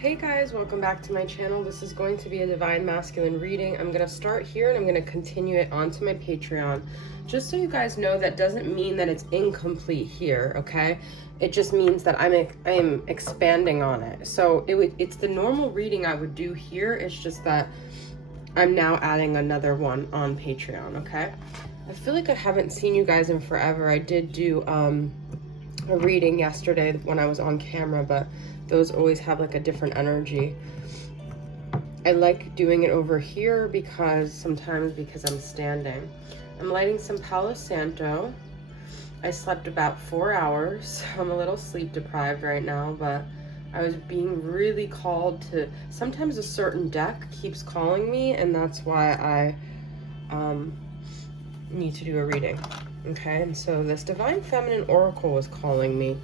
Hey guys, welcome back to my channel. This is going to be a Divine Masculine reading. I'm going to start here and I'm going to continue it onto my Patreon. Just so you guys know, that doesn't mean that it's incomplete here, okay? It just means that I'm expanding on it. So it's the normal reading I would do here. It's just that I'm now adding another one on Patreon, okay? I feel like I haven't seen you guys in forever. I did do a reading yesterday when I was on camera, but those always have like a different energy. I like doing it over here because I'm standing. I'm lighting some Palo Santo. I slept about 4 hours. I'm a little sleep deprived right now, but I was being really called to, sometimes a certain deck keeps calling me, and that's why I need to do a reading. Okay, and so this Divine Feminine Oracle was calling me.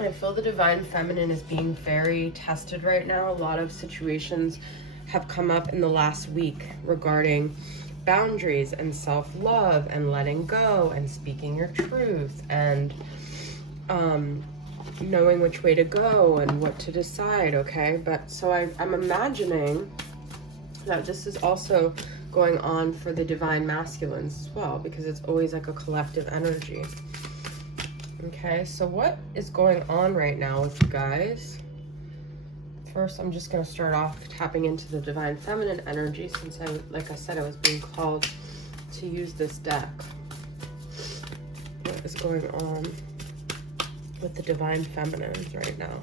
I feel the Divine Feminine is being very tested right now. A lot of situations have come up in the last week regarding boundaries and self-love and letting go and speaking your truth and knowing which way to go and what to decide, okay? But so I'm imagining that this is also going on for the Divine Masculines as well, because it's always like a collective energy. Okay, so what is going on right now with you guys? First, I'm just going to start off tapping into the Divine Feminine energy, since like I said, I was being called to use this deck. What is going on with the Divine Feminines right now?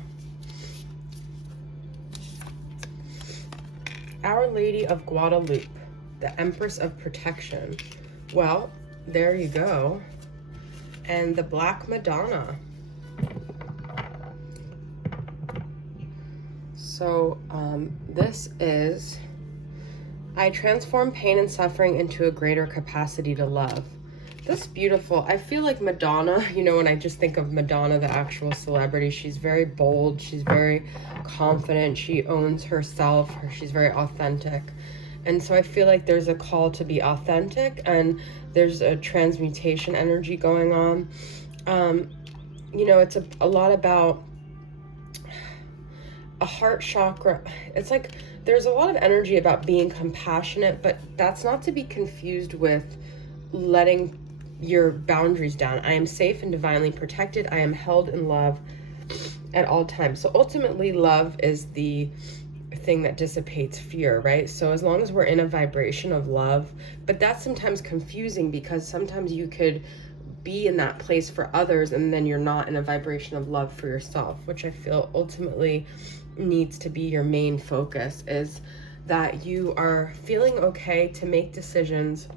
Our Lady of Guadalupe, the Empress of Protection. Well, there you go. And the Black Madonna. So this is, I transform pain and suffering into a greater capacity to love. This is beautiful. I feel like Madonna, you know, when I just think of Madonna, the actual celebrity, she's very bold, she's very confident, she owns herself, she's very authentic. And so I feel like there's a call to be authentic, and there's a transmutation energy going on. You know, it's a lot about a heart chakra. It's like there's a lot of energy about being compassionate, but that's not to be confused with letting your boundaries down. I am safe and divinely protected. I am held in love at all times. So ultimately, love is the thing that dissipates fear, right? So as long as we're in a vibration of love, but that's sometimes confusing because sometimes you could be in that place for others and then you're not in a vibration of love for yourself, which I feel ultimately needs to be your main focus, is that you are feeling okay to make decisions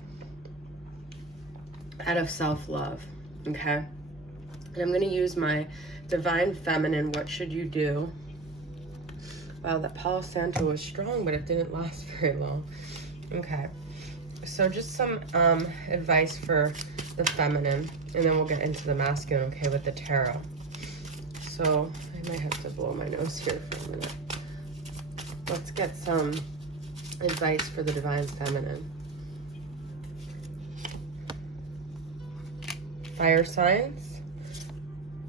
out of self-love, okay? And I'm going to use my Divine Feminine, what should you do? Wow, that Palo Santo was strong, but it didn't last very long. Okay, so just some advice for the feminine, and then we'll get into the masculine, okay, with the tarot. So I might have to blow my nose here for a minute. Let's get some advice for the Divine Feminine. Fire signs.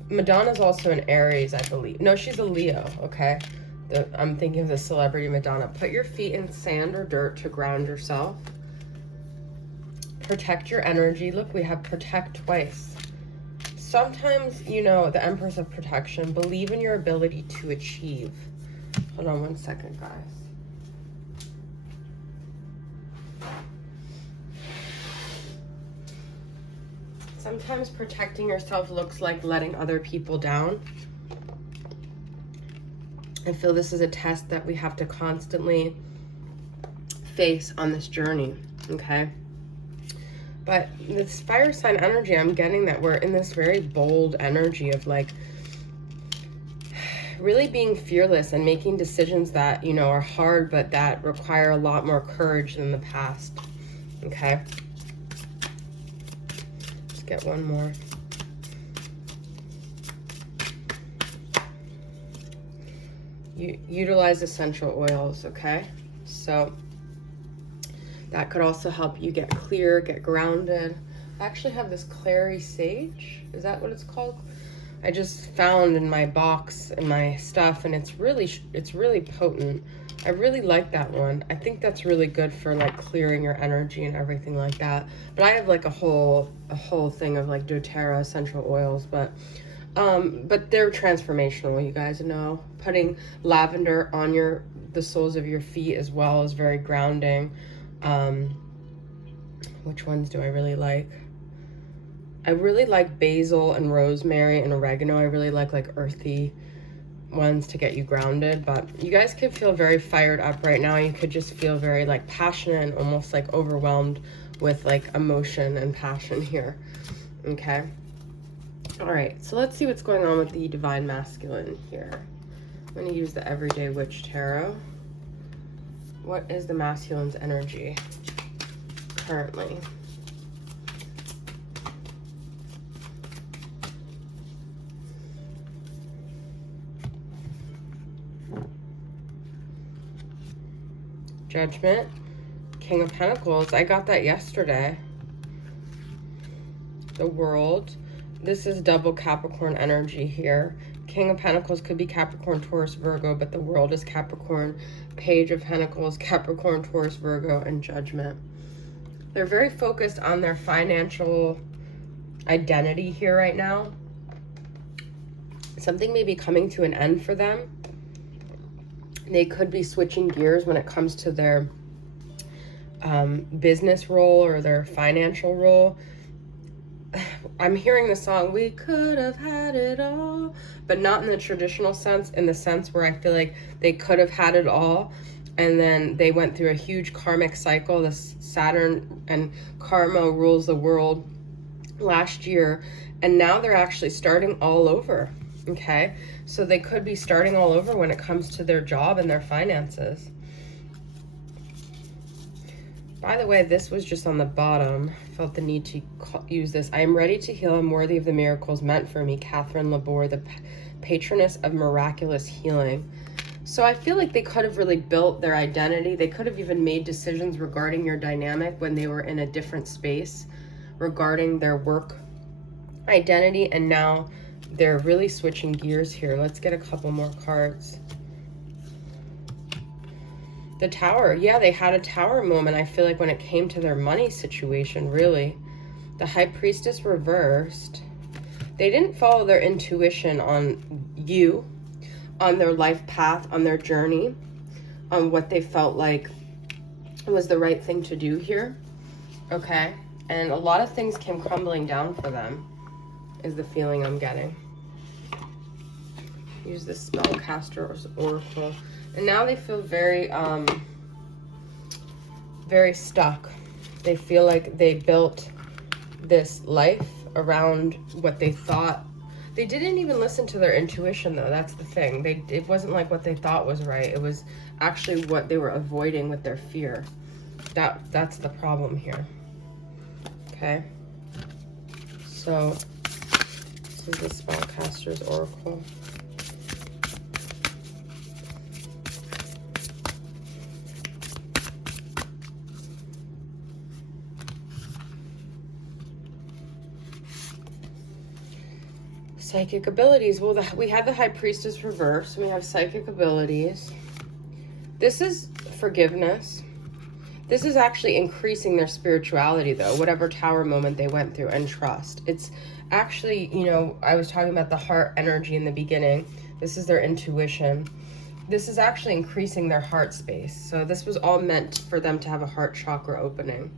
Madonna's also an Aries, I believe. No, she's a Leo, okay? I'm thinking of the celebrity Madonna. Put your feet in sand or dirt to ground yourself. Protect your energy. Look, we have protect twice. Sometimes, you know, the Empress of Protection, believe in your ability to achieve. Hold on one second, guys. Sometimes protecting yourself looks like letting other people down. I feel this is a test that we have to constantly face on this journey, okay? But this fire sign energy, I'm getting that we're in this very bold energy of like really being fearless and making decisions that, you know, are hard, but that require a lot more courage than the past, okay? Let's get one more. Utilize essential oils, okay? So that could also help you get clear, get grounded. I actually have this clary sage. Is that what it's called? I just found in my box and my stuff, and it's really potent. I really like that one. I think that's really good for like clearing your energy and everything like that. But I have like a whole thing of like doTERRA essential oils, but they're transformational, you guys know. Putting lavender on the soles of your feet as well is very grounding. Which ones do I really like? I really like basil and rosemary and oregano. I really like earthy ones to get you grounded, but you guys could feel very fired up right now. You could just feel very like passionate and almost like overwhelmed with like emotion and passion here. Okay. All right, so let's see what's going on with the Divine Masculine here. I'm going to use the Everyday Witch Tarot. What is the masculine's energy currently? Judgment, King of Pentacles. I got that yesterday. The World. This is double Capricorn energy here. King of Pentacles could be Capricorn, Taurus, Virgo, but the World is Capricorn. Page of Pentacles, Capricorn, Taurus, Virgo, and Judgment. They're very focused on their financial identity here right now. Something may be coming to an end for them. They could be switching gears when it comes to their business role or their financial role. I'm hearing the song, we could have had it all, but not in the traditional sense, in the sense where I feel like they could have had it all, and then they went through a huge karmic cycle. This Saturn and karma rules the world last year, and now they're actually starting all over. Okay, so they could be starting all over when it comes to their job and their finances. By the way, this was just on the bottom. Felt the need to use this. I am ready to heal. I'm worthy of the miracles meant for me. Catherine Laborde, the patroness of miraculous healing. So I feel like they could have really built their identity. They could have even made decisions regarding your dynamic when they were in a different space regarding their work identity. And now they're really switching gears here. Let's get a couple more cards. The Tower. Yeah, they had a Tower moment, I feel like, when it came to their money situation, really. The High Priestess reversed. They didn't follow their intuition on you, on their life path, on their journey, on what they felt like was the right thing to do here. Okay? And a lot of things came crumbling down for them, is the feeling I'm getting. Use the Spellcaster Oracle. And now they feel very, very stuck. They feel like they built this life around what they thought. They didn't even listen to their intuition, though. That's the thing. It wasn't like what they thought was right. It was actually what they were avoiding with their fear. That's the problem here. Okay. So this is the Spellcaster's Oracle. Psychic abilities. Well, we have the High Priestess reverse. We have psychic abilities. This is forgiveness. This is actually increasing their spirituality, though, whatever Tower moment they went through, and trust. It's actually, you know, I was talking about the heart energy in the beginning. This is their intuition. This is actually increasing their heart space. So this was all meant for them to have a heart chakra opening,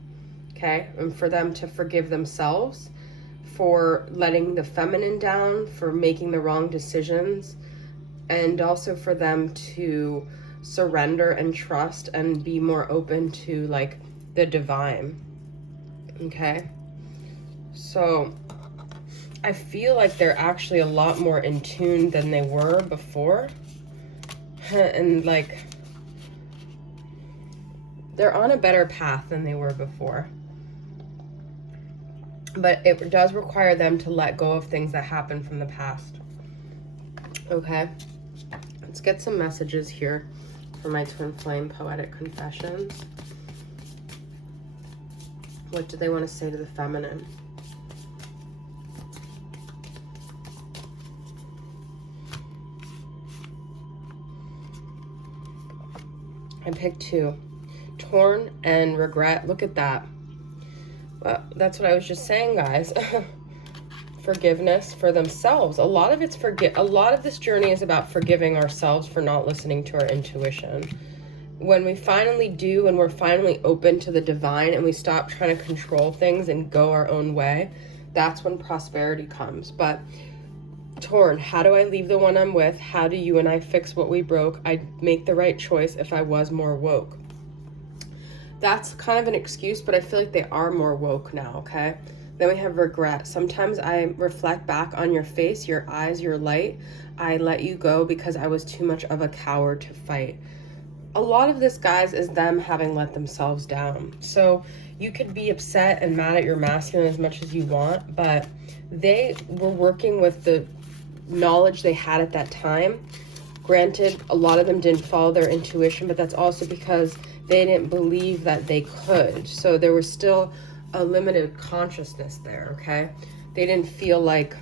okay? And for them to forgive themselves for letting the feminine down, for making the wrong decisions, and also for them to surrender and trust and be more open to like the divine. Okay, so I feel like they're actually a lot more in tune than they were before, and like they're on a better path than they were before. But it does require them to let go of things that happened from the past. Okay, let's get some messages here for my Twin Flame Poetic Confessions. What do they want to say to the feminine? I picked 2. Torn and regret. Look at that. Well, that's what I was just saying, guys. Forgiveness for themselves. A lot of this journey is about forgiving ourselves for not listening to our intuition. When we finally do, and we're finally open to the divine, and we stop trying to control things and go our own way, that's when prosperity comes. But torn, how do I leave the one I'm with? How do you and I fix what we broke? I'd make the right choice if I was more woke. That's kind of an excuse, but I feel like they are more woke now, okay? Then we have regret. Sometimes I reflect back on your face, your eyes, your light. I let you go because I was too much of a coward to fight. A lot of this, guys, is them having let themselves down. So you could be upset and mad at your masculine as much as you want, but they were working with the knowledge they had at that time. Granted, a lot of them didn't follow their intuition, but that's also because they didn't believe that they could. So there was still a limited consciousness there, okay? They didn't feel like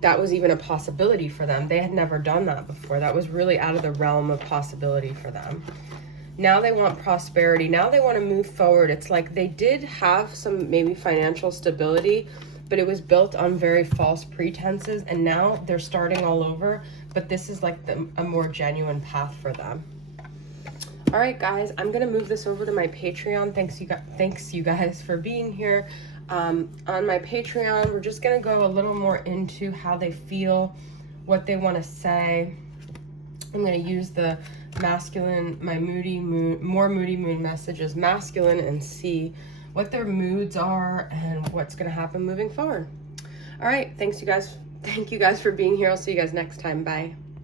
that was even a possibility for them. They had never done that before. That was really out of the realm of possibility for them. Now they want prosperity. Now they want to move forward. It's like they did have some maybe financial stability, but it was built on very false pretenses, and now they're starting all over, but this is like a more genuine path for them. All right, guys, I'm gonna move this over to my Patreon. Thanks you guys for being here. On my Patreon, we're just gonna go a little more into how they feel, what they want to say. I'm gonna use the masculine, my more moody moon messages, masculine, and see what their moods are and what's gonna happen moving forward. All right, thank you guys for being here. I'll see you guys next time. Bye.